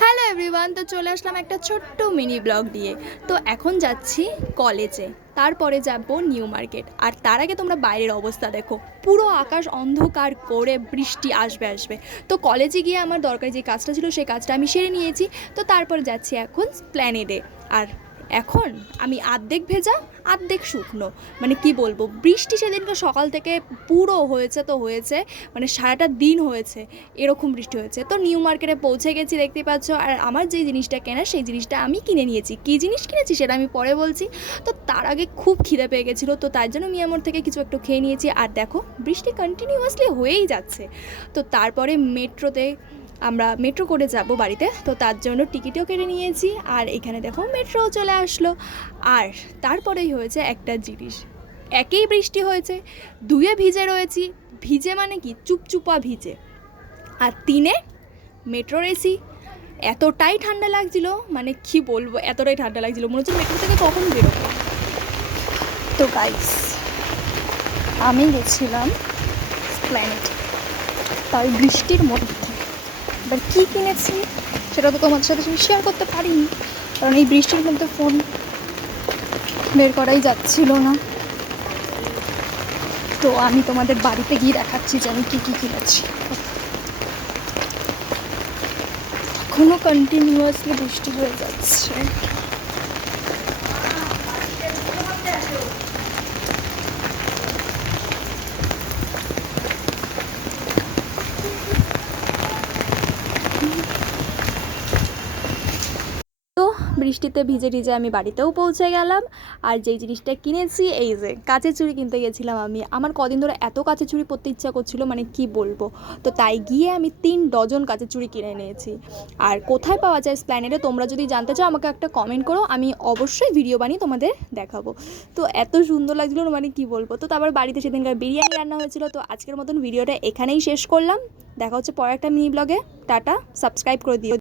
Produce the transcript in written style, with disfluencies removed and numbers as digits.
Hello everyone, তো চলে আসলাম একটা ছোট্ট মিনি ব্লগ দিয়ে। তো এখন যাচ্ছি কলেজে, তারপরে যাব নিউ মার্কেট। আর তার আগে তোমরা বাইরের অবস্থা দেখো, পুরো আকাশ অন্ধকার করে বৃষ্টি আসবে। তো কলেজে গিয়ে আমার দরকারি যে কাজটা ছিল সেই কাজটা আমি সেরে নিয়েছি। তো তারপরে যাচ্ছি এখন প্ল্যানেডে। আর এখন আমি আর্ধেক ভেজা আর্ধেক শুকনো, মানে কি বলবো, বৃষ্টি সেদিনকে সকাল থেকে পুরো হয়েছে তো হয়েছে, মানে সারাটা দিন হয়েছে, এরকম বৃষ্টি হয়েছে। তো নিউ মার্কেটে পৌঁছে গেছি দেখতে পাচ্ছ। আর আমার যেই জিনিসটা কেনা সেই জিনিসটা আমি কিনে নিয়েছি। কী জিনিস কিনেছি সেটা আমি পরে বলছি। তো তার আগে খুব খিদে পেয়ে গেছিলো, তো তার জন্য মিয়ামোর থেকে কিছু একটু খেয়ে নিয়েছি। আর দেখো বৃষ্টি কন্টিনিউয়াসলি হয়েই যাচ্ছে। তো তারপরে আমরা মেট্রো করে যাব বাড়িতে, তো তার জন্য টিকিটও কেটে নিয়েছি। আর এখানে দেখো মেট্রোও চলে আসলো। আর তারপরেই হয়েছে একটা জিনিস, একেই বৃষ্টি হয়েছে, দুয়ে ভিজে রয়েছি। ভিজে মানে কি, চুপচুপা ভিজে। আর তিনে মেট্রোর এসি, এতটাই ঠান্ডা লাগছিল, মানে কি বলবো, এতটাই ঠান্ডা লাগছিল মনে হচ্ছে মেট্রো থেকে কখন বেরোবো। তো গাইস, আমি গেছিলাম প্ল্যানেট, তাই বৃষ্টির মধ্যে। এবার কী কিনেছি সেটা তো তোমাদের সাথে আমি শেয়ার করতে পারিনি, কারণ এই বৃষ্টির মধ্যে ফোন বের করাই যাচ্ছিল না। তো আমি তোমাদের বাড়িতে গিয়ে দেখাচ্ছি যে আমি কী কী কিনেছি। এখনও কন্টিনিউয়াসলি বৃষ্টি হয়ে যাচ্ছে। তো বৃষ্টিতে ভিজে আমি বাড়িতেও পৌঁছে গেলাম। আর যেই জিনিসটা কিনেছি, এই যে কাচের চুড়ি কিনতে গেছিলাম আমি। আমার কদিন ধরে এত কাচের চুড়ি পরতে ইচ্ছা করছিল, মানে কি বলবো। তো তাই গিয়ে আমি 3 ডজন কাচের চুড়ি কিনে নিয়েছি। আর কোথায় পাওয়া যায় প্ল্যানেটে, তোমরা যদি জানতে চাও আমাকে একটা কমেন্ট করো, আমি অবশ্যই ভিডিও বানিয়ে তোমাদের দেখাবো। তো এত সুন্দর লাগছিলো, মানে কি বলবো। তো তারপর বাড়িতে সেদিনকার বিরিয়ানি রান্না হয়েছিল। তো আজকের মতন ভিডিওটা এখানেই শেষ করলাম। দেখা হচ্ছে পরে একটা মিনি ব্লগে। টাটা, সাবস্ক্রাইব করে দিও।